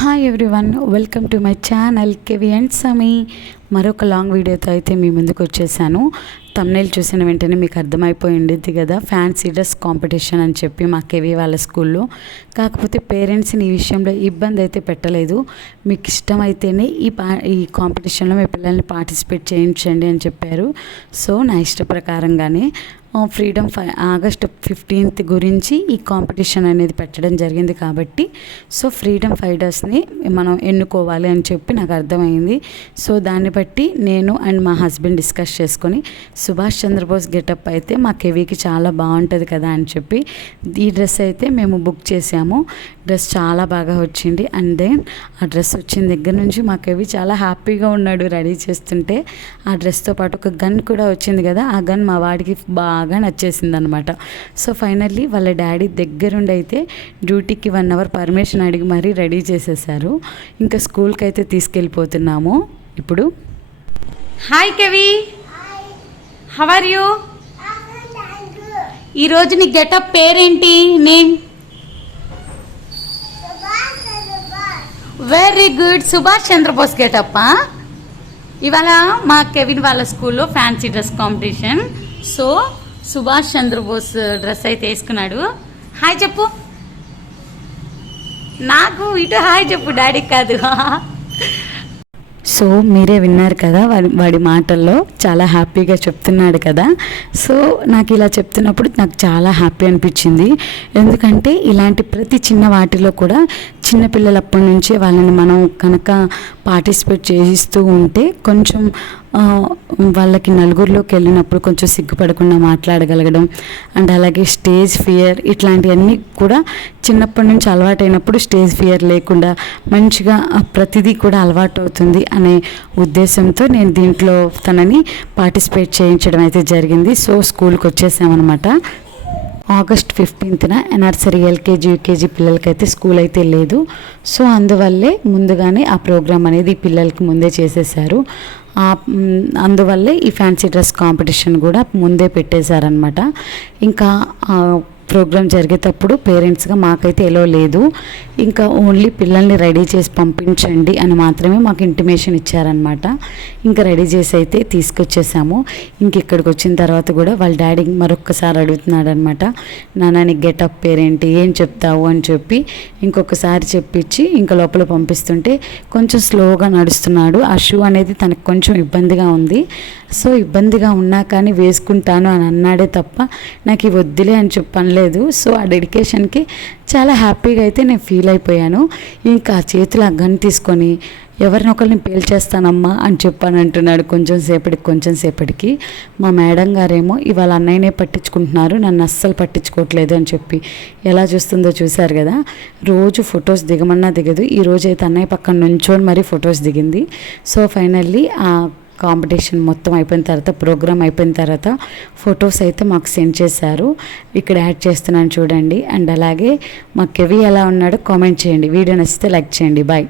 Hi everyone welcome to my channel Kevin and Sammy మరొక long వీడియోతో అయితే మీ ముందుకు వచ్చేసాను. తమ్నేల్ చూసిన వెంటనే మీకు అర్థమైపోయి కదా ఫ్యాన్సీ డ్రెస్ కాంపిటీషన్ అని చెప్పి మా కెవి వాళ్ళ స్కూల్లో కాకపోతే పేరెంట్స్ని ఈ విషయంలో ఇబ్బంది అయితే పెట్టలేదు. మీకు ఇష్టమైతేనే ఈ పా ఈ కాంపిటీషన్లో మీ పిల్లల్ని పార్టిసిపేట్ చేయించండి అని చెప్పారు. సో నా ఇష్ట ప్రకారంగానే ఫ్రీడమ్ ఫై ఆగస్ట్ ఫిఫ్టీన్త్ గురించి ఈ కాంపిటీషన్ అనేది పెట్టడం జరిగింది కాబట్టి సో ఫ్రీడమ్ ఫైటర్స్ని మనం ఎన్నుకోవాలి అని చెప్పి నాకు అర్థమైంది. సో దాన్ని బట్టి నేను అండ్ మా హస్బెండ్ డిస్కస్ చేసుకొని సుభాష్ చంద్రబోస్ గెటప్ అయితే మా కెవీకి చాలా బాగుంటుంది కదా అని చెప్పి ఈ డ్రెస్ అయితే మేము బుక్ చేసాము. డ్రెస్ చాలా బాగా వచ్చింది. అండ్ దెన్ ఆ డ్రెస్ వచ్చిన దగ్గర నుంచి మా కవి చాలా హ్యాపీగా ఉన్నాడు రెడీ చేస్తుంటే. ఆ డ్రెస్తో పాటు ఒక గన్ కూడా వచ్చింది కదా ఆ గన్ మా వాడికి బాగా నచ్చేసింది అనమాట సో ఫైనల్లీ వాళ్ళ డాడీ దగ్గరుండి అయితే డ్యూటీకి వన్ అవర్ పర్మిషన్ అడిగి మరీ రెడీ చేసేసారు. ఇంకా స్కూల్కి అయితే తీసుకెళ్ళిపోతున్నాము. ఇప్పుడు హాయ్ కవి. హవ్ ఆర్ యూ ఈరోజు నీ గెటప్ పేరేంటి name? Very good Subhash Chandrabose getup ఇవాళ మా కెవిన్ వాళ్ళ స్కూల్లో fancy dress competition. So Subhash Chandrabose dress అయితే వేసుకున్నాడు. హాయ్ చెప్పు. నాకు ఇటు హాయ్ చెప్పు డాడీకి కాదు. సో మీరే విన్నారు కదా వాడి వాడి మాటల్లో చాలా హ్యాపీగా చెప్తున్నాడు కదా. సో నాకు ఇలా చెప్తున్నప్పుడు నాకు చాలా హ్యాపీ అనిపించింది. ఎందుకంటే ఇలాంటి ప్రతి చిన్న వాటిలో కూడా చిన్నపిల్లలప్పటి నుంచే వాళ్ళని మనం కనుక పార్టిసిపేట్ చేయిస్తూ ఉంటే కొంచెం వాళ్ళకి నలుగురిలోకి వెళ్ళినప్పుడు కొంచెం సిగ్గుపడకుండా మాట్లాడగలగడం అండ్ అలాగే స్టేజ్ ఫియర్ ఇట్లాంటివన్నీ కూడా చిన్నప్పటి నుంచి అలవాటైనప్పుడు స్టేజ్ ఫియర్ లేకుండా మంచిగా ప్రతిదీ కూడా అలవాటు అవుతుంది అనే ఉద్దేశంతో నేను దీంట్లో తనని పార్టిసిపేట్ చేయించడం అయితే జరిగింది. సో స్కూల్కి వచ్చేసామన్నమాట ఆగస్ట్ ఫిఫ్టీన్త్న నర్సరీ ఎల్కేజీ యూకేజీ పిల్లలకైతే స్కూల్ అయితే లేదు. సో అందువల్లే ముందుగానే ఆ ప్రోగ్రామ్ అనేది పిల్లలకి ముందే చేసేసారు అందువల్లే ఈ ఫ్యాన్సీ డ్రెస్ కాంపిటీషన్ కూడా ముందే పెట్టేశారనమాట ఇంకా ప్రోగ్రామ్ జరిగేటప్పుడు పేరెంట్స్గా మాకైతే ఎలో లేదు. ఇంకా ఓన్లీ పిల్లల్ని రెడీ చేసి పంపించండి అని మాత్రమే మాకు ఇంటిమేషన్ ఇచ్చారనమాట ఇంకా రెడీ చేసి అయితే తీసుకొచ్చేసాము. ఇంక ఇక్కడికి వచ్చిన తర్వాత కూడా వాళ్ళ డాడీ మరొక్కసారి అడుగుతున్నాడు అనమాట నాన్న గెటప్ పేరేంటి? ఏం చెప్తావు? అని చెప్పి ఇంకొకసారి చెప్పించి ఇంకా లోపల పంపిస్తుంటే కొంచెం స్లోగా నడుస్తున్నాడు. ఆ షూ అనేది తనకు కొంచెం ఇబ్బందిగా ఉంది. సో ఇబ్బందిగా ఉన్నా కానీ వేసుకుంటాను అని అన్నాడే తప్ప నాకు ఇవి వద్దులే అని చెప్పనలేదు సో ఆ డెడికేషన్కి చాలా హ్యాపీగా అయితే నేను ఫీల్ అయిపోయాను. ఇంకా ఆ చేతిలో ఆ గన్ తీసుకొని ఎవరినొకరిని పేల్చేస్తానమ్మా అని చెప్పాను అంటున్నాడు కొంచెం సేపటికి కొంచెం సేపటికి. మా మేడం గారేమో ఇవాళ అన్నయ్యనే పట్టించుకుంటున్నారు నన్ను అస్సలు పట్టించుకోవట్లేదు అని చెప్పి ఎలా చూస్తుందో చూశారు కదా. రోజు ఫొటోస్ దిగమన్నా దిగదు. ఈ రోజు అయితే అన్నయ్య పక్కన నుంచోని మరీ ఫొటోస్ దిగింది. సో ఫైనల్లీ ఆ కాంపిటీషన్ మొత్తం అయిపోయిన తర్వాత ప్రోగ్రామ్ అయిపోయిన తర్వాత ఫొటోస్ అయితే మాకు సెండ్ చేశారు. ఇక్కడ యాడ్ చేస్తున్నాను చూడండి. అండ్ అలాగే మా కెవి ఎలా ఉన్నాడో కామెంట్ చేయండి. వీడియో నచ్చితే లైక్ చేయండి. బాయ్.